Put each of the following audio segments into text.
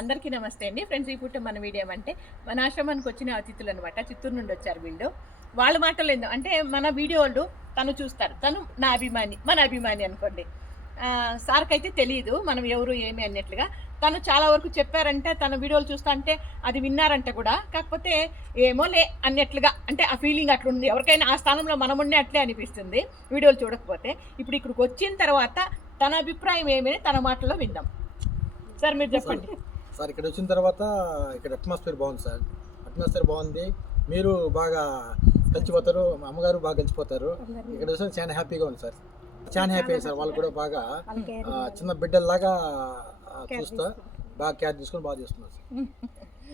అందరికీ నమస్తే అండి ఫ్రెండ్స్. ఈ పూట మన వీడియో అంటే మన ఆశ్రమానికి వచ్చిన అతిథులు అనమాట. చిత్తూరు నుండి వచ్చారు వీళ్ళు. వాళ్ళ మాటలు ఏందో అంటే మన వీడియోలు తను చూస్తారు, తను నా అభిమాని, మన అభిమాని అనుకోండి. సార్కి అయితే తెలియదు మనం ఎవరు ఏమి అన్నట్లుగా. తను చాలా వరకు చెప్పారంటే, తన వీడియోలు చూస్తా అంటే అది విన్నారంటే కూడా, కాకపోతే ఏమోలే అన్నట్లుగా, అంటే ఆ ఫీలింగ్ అట్లుంది. ఎవరికైనా ఆ స్థానంలో మనం ఉండే అట్లే అనిపిస్తుంది వీడియోలు చూడకపోతే. ఇప్పుడు ఇక్కడికి వచ్చిన తర్వాత తన అభిప్రాయం ఏమని తన మాటల్లో విందాం. సార్ మీరు చెప్పండి. సార్ ఇక్కడ వచ్చిన తర్వాత ఇక్కడ అట్మాస్ఫియర్ బాగుంది సార్. అట్మాస్ఫియర్ బాగుంది, మీరు బాగా కలిసిపోతారు, మా అమ్మగారు బాగా కలిసిపోతారు. ఇక్కడ వచ్చి చాలా హ్యాపీగా ఉంది సార్, చాలా హ్యాపీ సార్. వాళ్ళు కూడా బాగా చిన్న బిడ్డల్లాగా చూస్తా, బాగా కేర్ తీసుకొని బాగా చేస్తున్నారు సార్.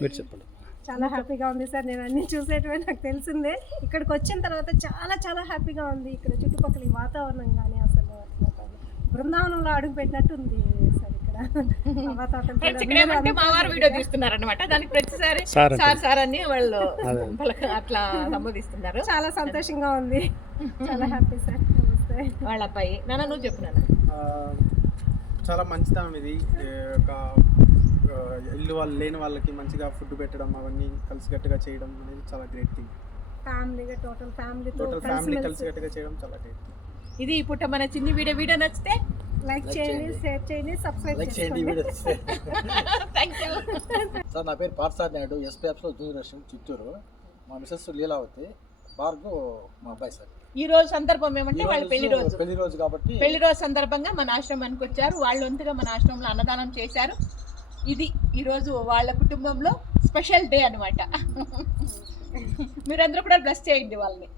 మీరు చెప్పండి. చాలా హ్యాపీగా ఉంది సార్. నేను అన్ని చూసేటివే నాకు తెలిసిందే. ఇక్కడికి వచ్చిన తర్వాత చాలా చాలా హ్యాపీగా ఉంది. ఇక్కడ చుట్టుపక్కల ఈ వాతావరణం కానీ అసలు బృందావనంలో అడుగు పెట్టినట్టు ఉంది సార్. ఇక్కడ మా వారు వీడియో తీస్తున్నారనమాట. దానికి ప్రతిసారి సార్ అని వాళ్ళు అట్లా సంబోధిస్తున్నారు. చాలా సంతోషంగా ఉంది, చాలా హ్యాపీ సార్. వాళ్ళ అబ్బాయి నాన్న నువ్వు చెప్పినాను. చాలా మంచితనం ఇది. ఒక ఇల్లు వాళ్ళు లేని వాళ్ళకి మంచిగా ఫుడ్ పెట్టడం, అవన్నీ కలిసికట్టుగా చేయడం అనేది చాలా గ్రేట్ థింగ్. ఫ్యామిలీగా టోటల్ ఫ్యామిలీ కలిసికట్టుగా చేయడం చాలా గ్రేట్ థింగ్. ఇది ఇప్పుడు మన చిన్న వీడియో నచ్చితే లైక్ చేయండి, షేర్ చేయండి, సబ్స్క్రైబ్ చేయండి. Thank you sir. నా పేరు పార్థసారథి నాయుడు, ఎస్పీఎఫ్లో జూనియర్ అసిస్టెంట్ చిత్తూరు. మా మిసెస్ లీలావతి, భార్గవ్ మా అబ్బాయి సార్. ఈ రోజు సందర్భం ఏమంటే వాళ్ళ పెళ్లి రోజు కాబట్టి పెళ్లి రోజు సందర్భంగా మన ఆశ్రమానికి వచ్చారు. వాళ్ళు వంతుగా మన ఆశ్రమంలో అన్నదానం చేశారు. ఇది ఈరోజు వాళ్ళ కుటుంబంలో స్పెషల్ డే అనమాట. మీరందరూ కూడా బ్లెస్ చేయండి వాళ్ళని.